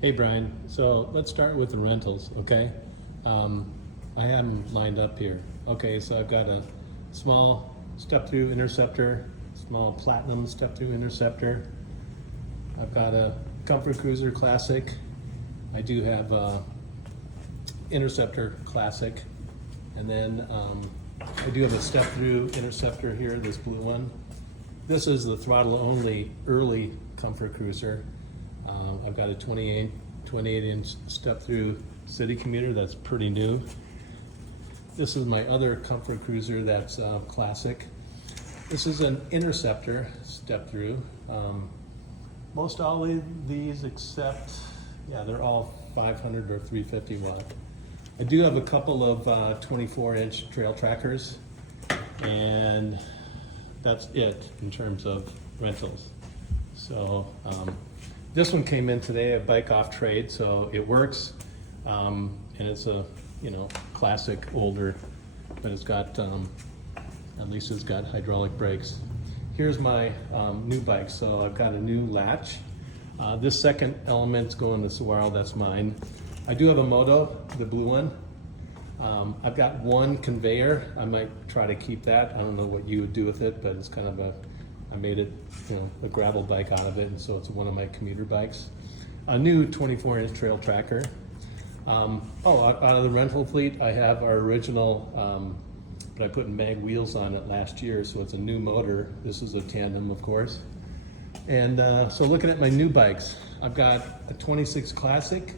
Hey Brian, so let's start with the rentals, okay? I have them lined up here. Okay, so I've got a small step-through interceptor, small platinum step-through interceptor. I've got a Comfort Cruiser Classic. I do have a Interceptor Classic. And then I do have a step-through interceptor here, this blue one. This is the throttle-only early Comfort Cruiser. I've got a 28-inch step-through city commuter that's pretty new. This is my other Comfort Cruiser that's classic. This is an Interceptor step-through. Most all of these except, yeah, they're all 500 or 350 watt. I do have a couple of 24-inch trail trackers, and that's it in terms of rentals. So this one came in today, a bike off trade, so it works, and it's a classic, older, but it's got at least it's got hydraulic brakes. Here's my new bike. So I've got a new latch. This second element's going to Saguaro, that's mine. I do have a Moto, the blue one. I've got one conveyor. I might try to keep that. I don't know what you would do with it, but it's kind of I made it, a gravel bike out of it, and so it's one of my commuter bikes. A new 24-inch trail tracker. Out of the rental fleet, I have our original, but I put mag wheels on it last year, so it's a new motor. This is a tandem, of course. And so looking at my new bikes, I've got a 26 Classic,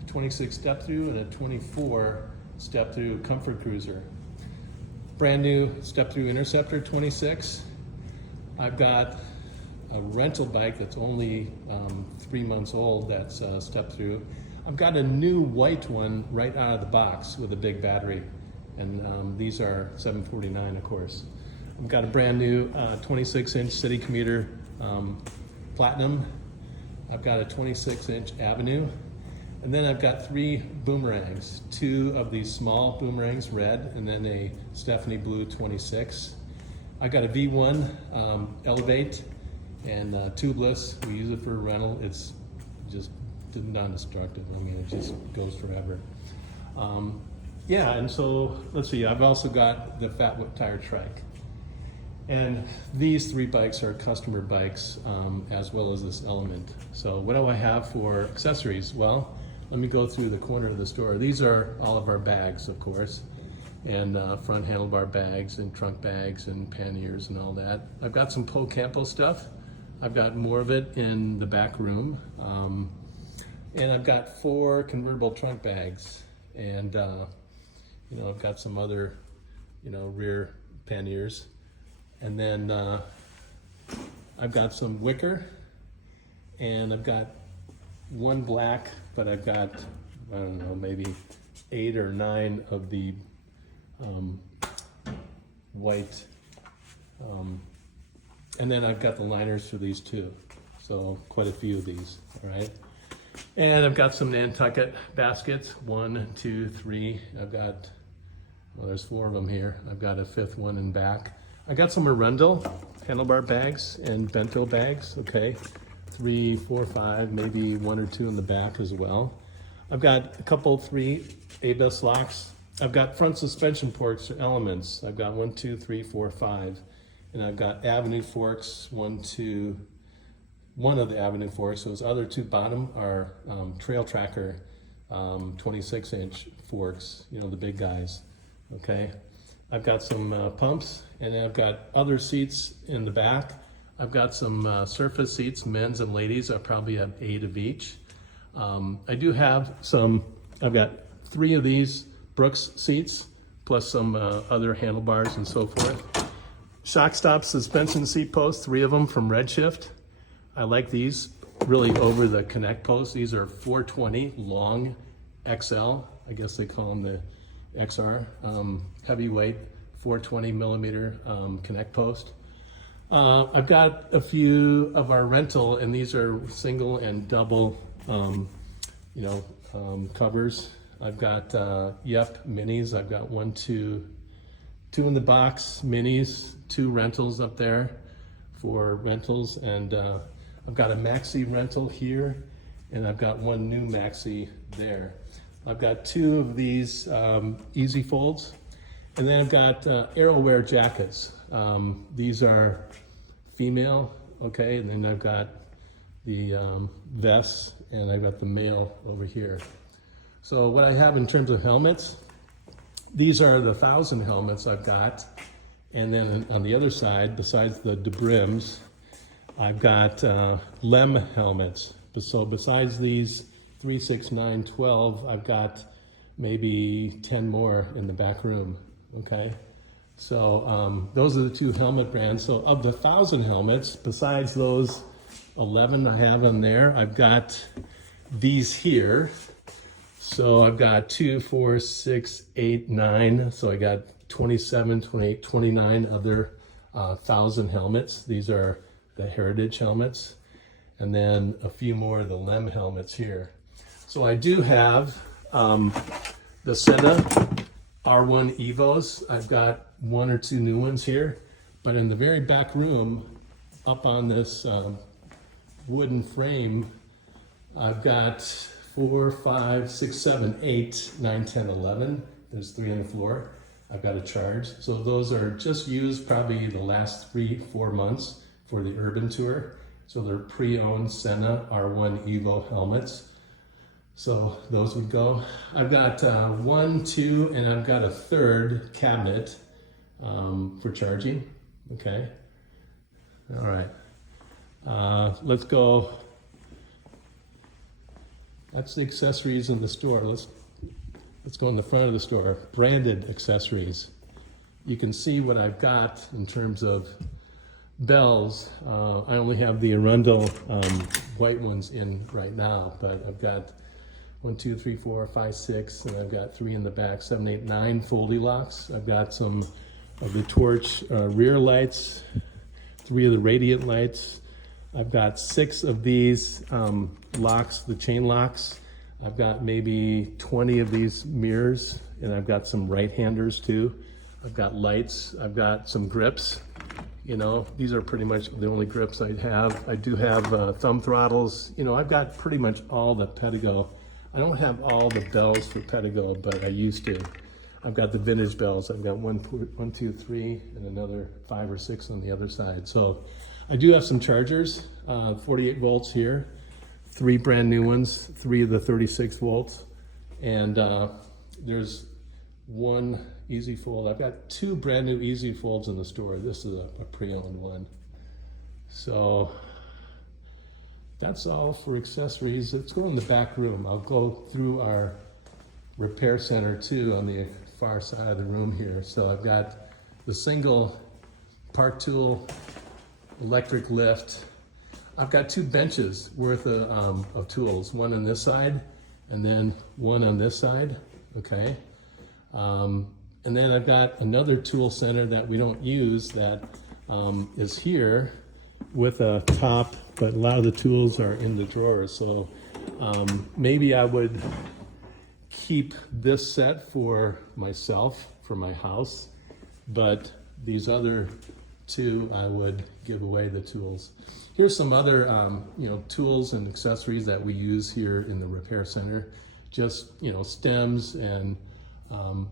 a 26 step-through, and a 24 step-through Comfort Cruiser. Brand new step-through Interceptor 26. I've got a rental bike that's only 3 months old that's step-through. I've got a new white one right out of the box with a big battery, and these are 749, of course. I've got a brand new 26-inch city commuter Platinum. I've got a 26-inch Avenue, and then I've got 3 boomerangs, 2 of these small boomerangs, red, and then a Stephanie Blue 26. I got a V1 Elevate and tubeless. We use it for rental. It's just non-destructive. I mean, it just goes forever. Yeah, and so let's see. I've also got the Fat Whip Tire Trike. And these 3 bikes are customer bikes, as well as this Element. So what do I have for accessories? Well, let me go through the corner of the store. These are all of our bags, of course, and front handlebar bags and trunk bags and panniers and all that. I've got some Po Campo stuff. I've got more of it in the back room. And I've got 4 convertible trunk bags. And, I've got some other, rear panniers. And then I've got some wicker, and I've got 1 black, but I've got, I don't know, maybe 8 or 9 of the white. And then I've got the liners for these too. So quite a few of these, all right? And I've got some Nantucket baskets, 1, 2, 3. I've got, well, there's 4 of them here. I've got a 5th one in back. I got some Arundel handlebar bags and bento bags, okay? 3, 4, 5, maybe 1 or 2 in the back as well. I've got a couple, 3 ABS locks. I've got front suspension forks or elements. I've got 1, 2, 3, 4, 5. And I've got Avenue forks, 1 of the Avenue forks. Those other 2 bottom are Trail Tracker 26-inch forks, the big guys, okay? I've got some pumps, and I've got other seats in the back. I've got some surface seats, men's and ladies. I probably have 8 of each. I do have I've got 3 of these Brooks seats, plus some other handlebars and so forth. Shock stop suspension seat posts, 3 of them from Redshift. I like these really over the Connect posts. These are 420 long XL. I guess they call them the XR, heavyweight 420 millimeter Connect post. I've got a few of our rental, and these are single and double covers. I've got Yep minis. I've got 1, 2 in the box minis, 2 rentals up there for rentals, and I've got a maxi rental here, and I've got one new maxi there. I've got two of these easy folds, and then I've got Aerowear jackets. These are female, okay, and then I've got the vests, and I've got the male over here. So what I have in terms of helmets, these are the 1,000 helmets I've got, and then on the other side, besides the Debrims, I've got LEM helmets. So besides these 3, 6, 9, 12, I've got maybe 10 more in the back room, okay? So those are the two helmet brands. So of the 1,000 helmets, besides those 11 I have in there, I've got these here. So I've got 2, 4, 6, 8, 9. So I got 27, 28, 29 other 1,000 helmets. These are the Heritage helmets. And then a few more of the LEM helmets here. So I do have the Senna R1 Evos. I've got 1 or 2 new ones here. But in the very back room, up on this wooden frame, I've got 4, 5, 6, 7, 8, 9, 10, 11. There's 3 on the floor. I've got a charge. So those are just used probably the last 3, 4 months for the urban tour. So they're pre-owned Senna R1 Evo helmets. So those would go. I've got 1, 2, and I've got a third cabinet for charging. Okay. All right. Let's go. That's the accessories in the store. Let's go in the front of the store. Branded accessories. You can see what I've got in terms of bells. I only have the Arundel white ones in right now, but I've got 1, 2, 3, 4, 5, 6, and I've got 3 in the back, 7, 8, 9 Foldy locks. I've got some of the Torch rear lights, 3 of the radiant lights. I've got 6 of these locks, the chain locks. I've got maybe 20 of these mirrors, and I've got some right-handers too. I've got lights, I've got some grips. You know, these are pretty much the only grips I have. I do have thumb throttles. You know, I've got pretty much all the Pedego. I don't have all the bells for Pedego, but I used to. I've got the vintage bells. I've got 1, 2, 3, and another 5 or 6 on the other side. So I do have some chargers, 48 volts here, 3 brand new ones, 3 of the 36 volts, and there's 1 Easy Fold. I've got 2 brand new Easy Folds in the store. This is a pre-owned one. So that's all for accessories. Let's go in the back room. I'll go through our repair center too on the far side of the room here. So I've got the single park tool, electric lift. I've got 2 benches worth of tools, 1 on this side and then 1 on this side, okay? And then I've got another tool center that we don't use that is here with a top, but a lot of the tools are in the drawers. So maybe I would keep this set for myself, for my house, but these other 2, I would give away the tools. Here's some other tools and accessories that we use here in the repair center. Just, stems and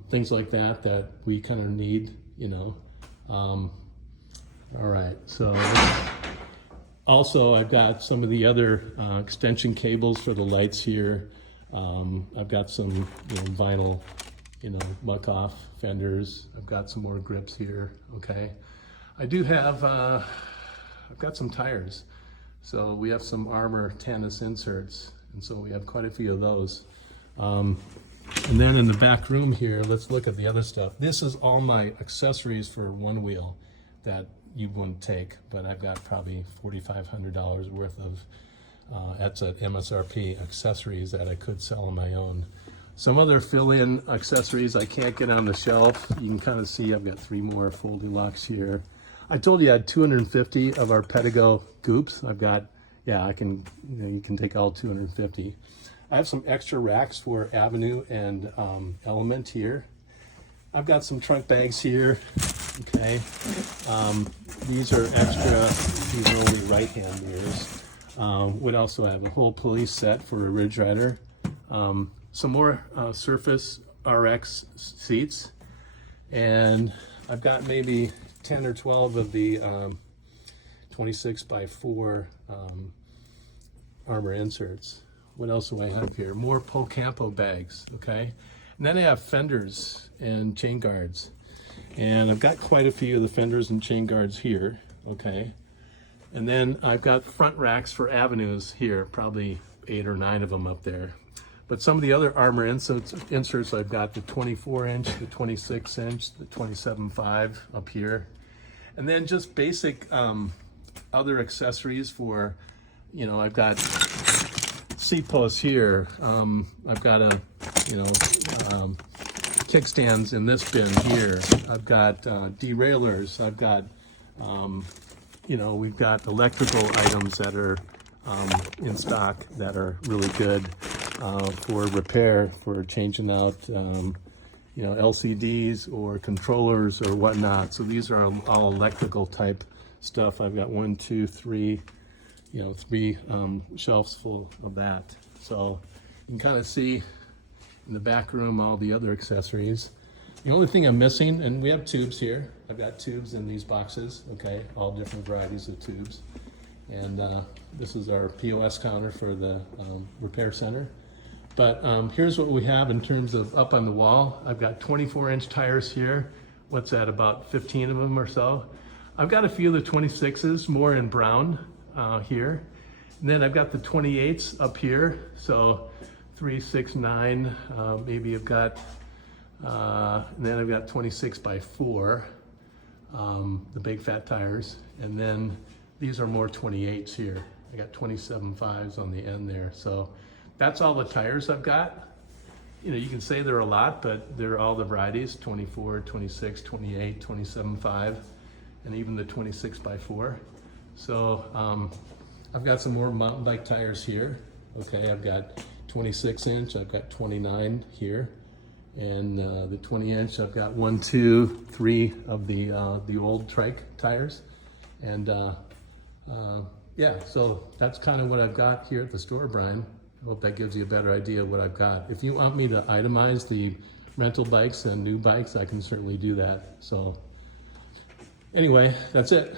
things like that we kind of need, all right, so also I've got some of the other extension cables for the lights here. I've got some vinyl, muck off fenders. I've got some more grips here, okay. I do have, I've got some tires. So we have some Armor Tannis inserts, and so we have quite a few of those. And then in the back room here, let's look at the other stuff. This is all my accessories for one wheel that you wouldn't take, but I've got probably $4,500 worth of, that's at MSRP accessories that I could sell on my own. Some other fill-in accessories I can't get on the shelf. You can kind of see I've got 3 more Foldy locks here. I told you I had 250 of our Pedego goops. I've got, yeah, I can, you can take all 250. I have some extra racks for Avenue and Element here. I've got some trunk bags here, okay. These are extra, these are only right-hand mirrors. What else do I have? A whole police set for a Ridge Rider. Some more Surface RX seats. And I've got maybe 10 or 12 of the 26x4 armor inserts. What else do I have here? More Pocampo bags, okay? And then I have fenders and chain guards. And I've got quite a few of the fenders and chain guards here, okay? And then I've got front racks for avenues here, probably 8 or 9 of them up there. But some of the other armor inserts I've got the 24-inch, the 26-inch, the 27.5 up here. And then just basic other accessories for, you know, I've got seat posts here. I've got a, you know, kickstands in this bin here. I've got derailleurs. I've got, you know, we've got electrical items that are in stock that are really good for repair, for changing out, you know, LCDs or controllers or whatnot. So these are all electrical type stuff. I've got 1, 2, 3, you know, 3 shelves full of that. So you can kind of see in the back room all the other accessories. The only thing I'm missing, and we have tubes here. I've got tubes in these boxes, okay, all different varieties of tubes. And this is our POS counter for the repair center. But here's what we have in terms of up on the wall. I've got 24-inch tires here. What's that, about 15 of them or so? I've got a few of the 26s, more in brown here. And then I've got the 28s up here. So 3, 6, 9, maybe I've got, and then I've got 26x4, the big fat tires. And then these are more 28s here. I got 27.5s on the end there. So that's all the tires I've got. You know, you can say they're a lot, but they're all the varieties, 24, 26, 28, 27.5, and even the 26x4. So I've got some more mountain bike tires here. Okay, I've got 26-inch, I've got 29 here. And the 20-inch, I've got 1, 2, 3 of the old trike tires. And yeah, so that's kind of what I've got here at the store, Brian. I hope that gives you a better idea of what I've got. If you want me to itemize the rental bikes and new bikes, I can certainly do that. So anyway, that's it.